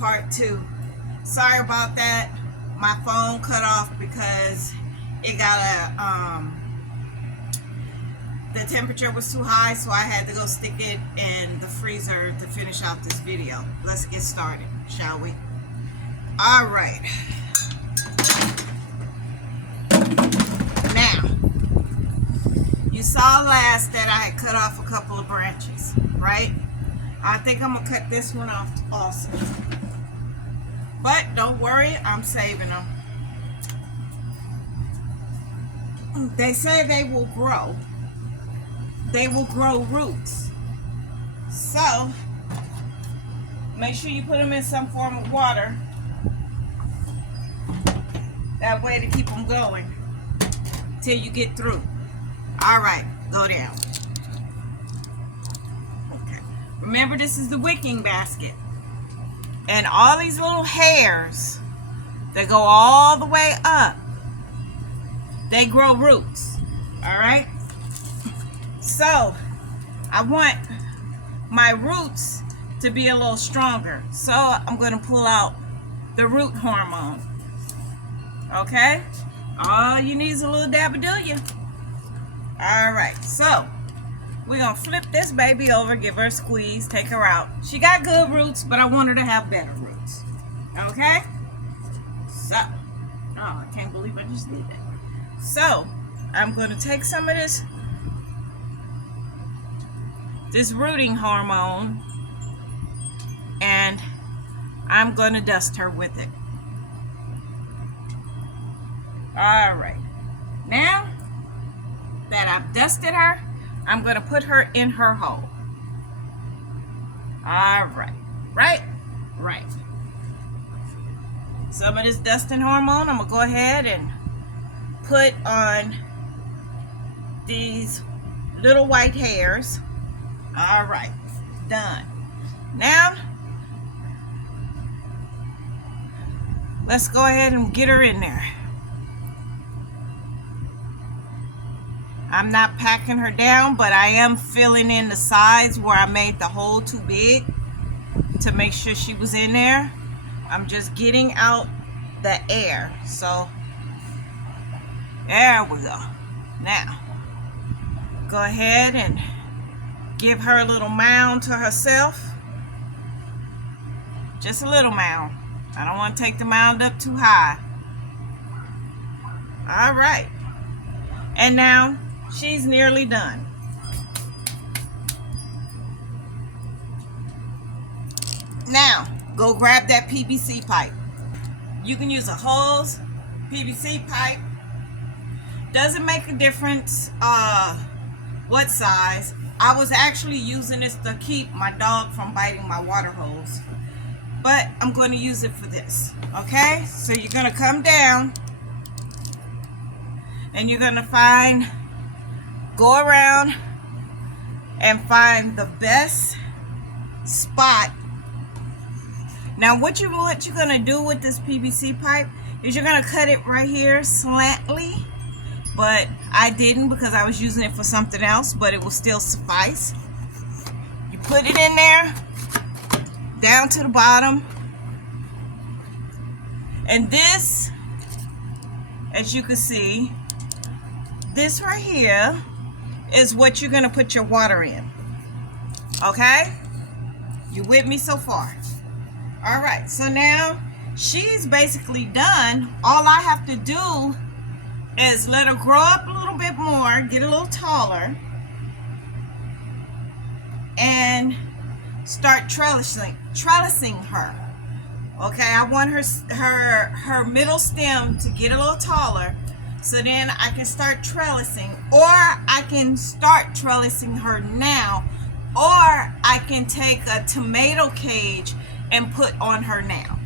part 2. Sorry about that. My phone cut off because it got the temperature was too high, so I had to go stick it in the freezer to finish out this video. Let's get started, shall we? All right. Now, you saw last that I had cut off a couple of branches, right? I think I'm gonna cut this one off also. But don't worry, I'm saving them. They say they will grow. They will grow roots. So, make sure you put them in some form of water. That way to keep them going till you get through. All right, go down. Okay. Remember, this is the wicking basket. And all these little hairs that go all the way up, they grow roots. All right? So, I want my roots to be a little stronger. So, I'm going to pull out the root hormone. Okay? All you need is a little dabadulia. All right. So, we're going to flip this baby over, give her a squeeze, take her out. She got good roots, but I want her to have better roots. Okay? So, oh, I can't believe I just did that. So, I'm going to take some of this rooting hormone, and I'm going to dust her with it. All right. Now that I've dusted her, I'm going to put her in her hole. All right. Right. Some of this dusting hormone, I'm going to go ahead and put on these little white hairs. All right, done. Now, let's go ahead and get her in there. I'm not packing her down, but I am filling in the sides where I made the hole too big to make sure she was in there. I'm just getting out the air. So, there we go. Now, go ahead and give her a little mound to herself. Just a little mound. I don't want to take the mound up too high. All right. And now she's nearly done. Now, go grab that PVC pipe. You can use a hose, PVC pipe. Doesn't make a difference what size. I was actually using this to keep my dog from biting my water hose, but I'm going to use it for this. Okay, so you're going to come down and you're going to go around and find the best spot. Now what you're going to do with this PVC pipe is you're going to cut it right here slantly. But I didn't because I was using it for something else, but it will still suffice. You put it in there, down to the bottom. And this, as you can see, this right here is what you're going to put your water in. Okay? You with me so far? All right, so now she's basically done. All I have to do is let her grow up a little bit more, get a little taller, and start trellising her. Okay, I want her middle stem to get a little taller, so then I can start trellising, or I can start trellising her now, or I can take a tomato cage and put on her now.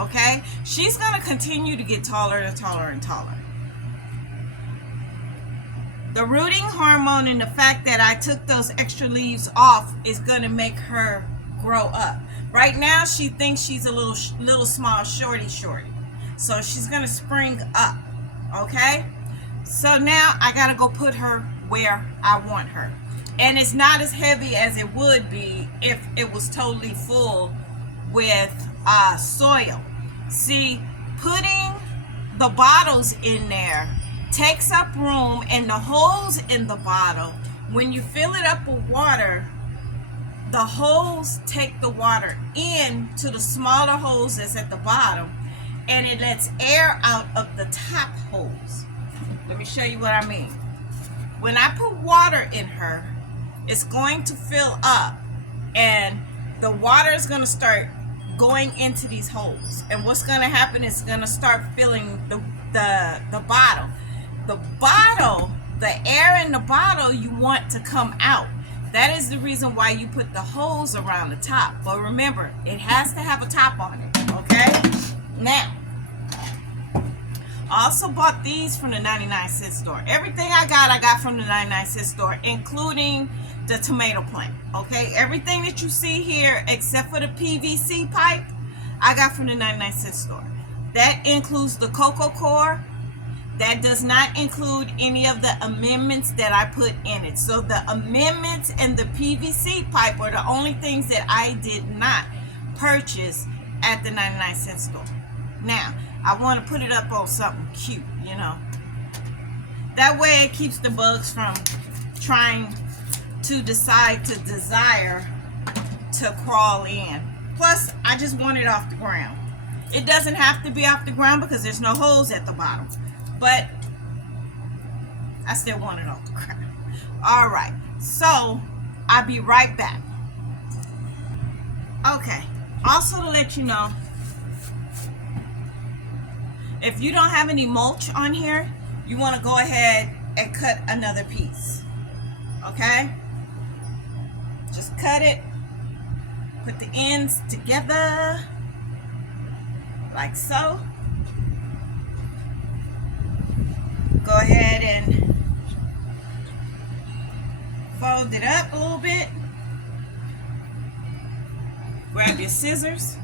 Okay, she's gonna continue to get taller and taller and taller. The rooting hormone and the fact that I took those extra leaves off is going to make her grow up. Right now, she thinks she's a little small, shorty. So she's going to spring up, okay? So now I got to go put her where I want her. And it's not as heavy as it would be if it was totally full with soil. See, putting the bottles in there takes up room, and the holes in the bottle, when you fill it up with water, the holes take the water in to the smaller holes that's at the bottom, and it lets air out of the top holes. Let me show you what I mean. When I put water in her, it's going to fill up, and the water is going to start going into these holes. And what's going to happen is it's going to start filling the bottle. The bottle, the air in the bottle, you want to come out. That is the reason why you put the holes around the top. But remember, it has to have a top on it, okay? Now, I also bought these from the 99-cent store. Everything I got from the 99-cent store, including the tomato plant, okay? Everything that you see here, except for the PVC pipe, I got from the 99-cent store. That includes the cocoa core. That does not include any of the amendments that I put in it. So the amendments and the PVC pipe are the only things that I did not purchase at the 99-cent store. Now, I want to put it up on something cute, you know. That way it keeps the bugs from trying to desire to crawl in. Plus, I just want it off the ground. It doesn't have to be off the ground because there's no holes at the bottom. But I still want it off the ground. All right, so I'll be right back. Okay, also to let you know, if you don't have any mulch on here, you want to go ahead and cut another piece. Okay? Just cut it, put the ends together like so. Go ahead and fold it up a little bit. Grab your scissors.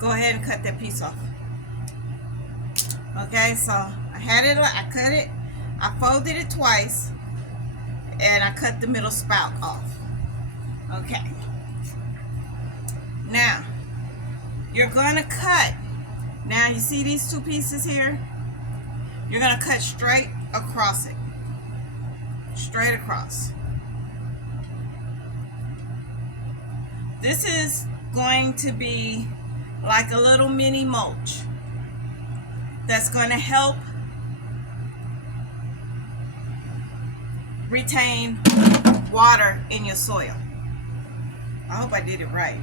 Go ahead and cut that piece off. Okay, so I had it, I cut it, I folded it twice, and I cut the middle spout off. Okay. Now, you're going to cut. Now you see these two pieces here? You're going to cut straight across it. Straight across. This is going to be like a little mini mulch that's going to help retain water in your soil. I hope I did it right.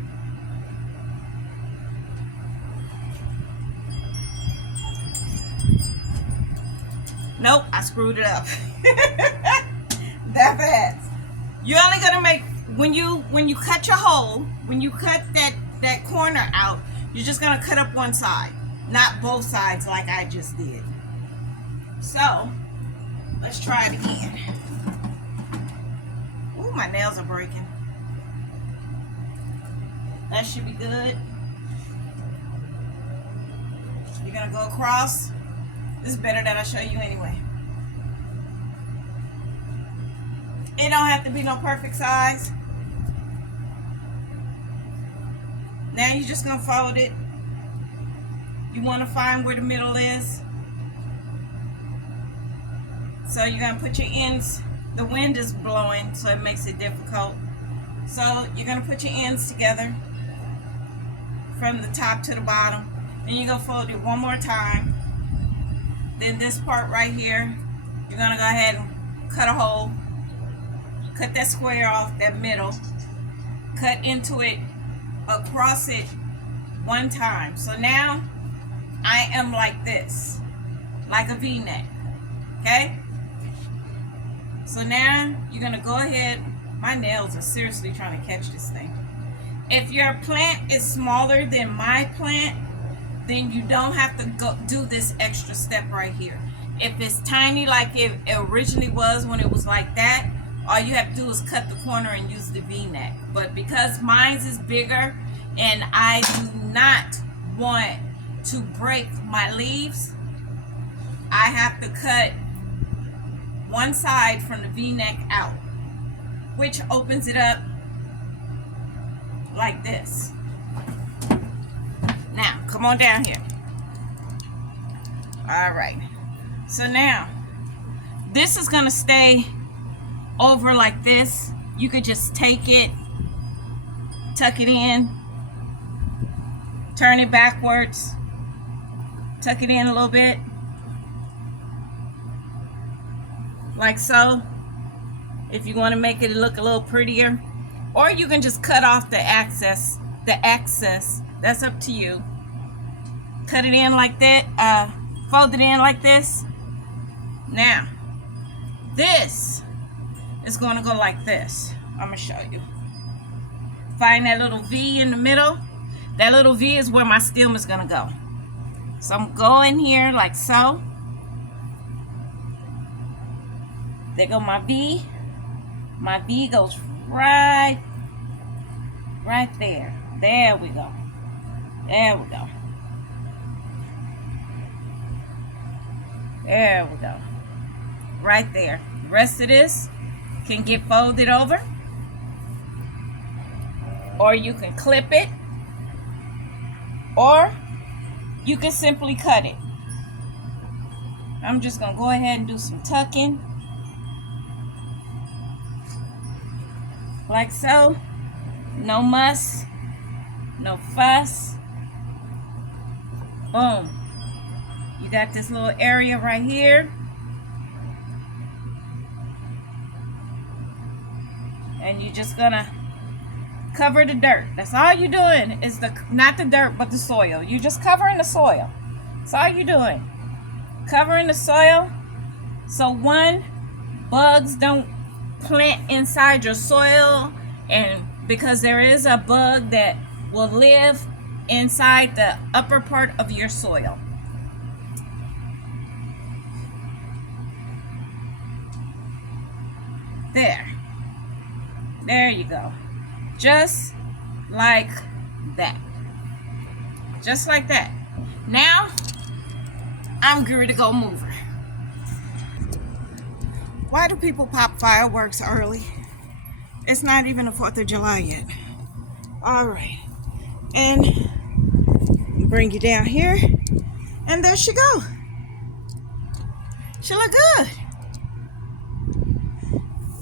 Nope, I screwed it up. That fast. You're only gonna make, when you cut your hole, when you cut that corner out, you're just gonna cut up one side, not both sides like I just did. So let's try it again. Ooh, my nails are breaking. That should be good. You're gonna go across. This is better that I show you anyway. It don't have to be no perfect size. Now you're just gonna fold it. You want to find where the middle is. So you're gonna put your ends. The wind is blowing, so it makes it difficult. So you're gonna put your ends together from the top to the bottom. Then you're gonna fold it one more time. Then this part right here, you're gonna go ahead and cut a hole. Cut that square off, that middle. Cut into it, across it one time. So now I am like this, like a V-neck, okay? So now you're gonna go ahead, my nails are seriously trying to catch this thing. If your plant is smaller than my plant, then you don't have to go do this extra step right here. If it's tiny like it originally was when it was like that, all you have to do is cut the corner and use the V-neck. But because mine is bigger and I do not want to break my leaves, I have to cut one side from the V-neck out, which opens it up like this. Now, come on down here. All right. So now, this is gonna stay over like this. You could just take it, tuck it in, turn it backwards, tuck it in a little bit, like so, if you want to make it look a little prettier. Or you can just cut off the excess, that's up to you. Cut it in like that, fold it in like this. Now, this is going to go like this. I'm going to show you. Find that little V in the middle. That little V is where my stem is going to go. So I'm going here like so. There go my V. My V goes right there. There we go. There we go. There we go. Right there. The rest of this can get folded over. Or you can clip it. Or you can simply cut it. I'm just going to go ahead and do some tucking. Like so. No muss. No fuss. Boom. You got this little area right here. And you're just gonna cover the dirt. That's all you're doing, is not the dirt, but the soil. You're just covering the soil. That's all you're doing. Covering the soil so one, bugs don't plant inside your soil, and because there is a bug that will live inside the upper part of your soil. There you go. Just like that. Just like that. Now, I'm ready to go move her. Why do people pop fireworks early? It's not even the 4th of July yet. All right. And bring you down here. And there she go. She look good.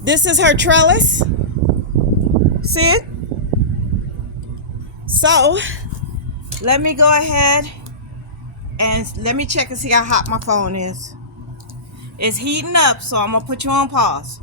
This is her trellis. See it? So, let me go ahead and let me check and see how hot my phone is. It's heating up, so I'm going to put you on pause.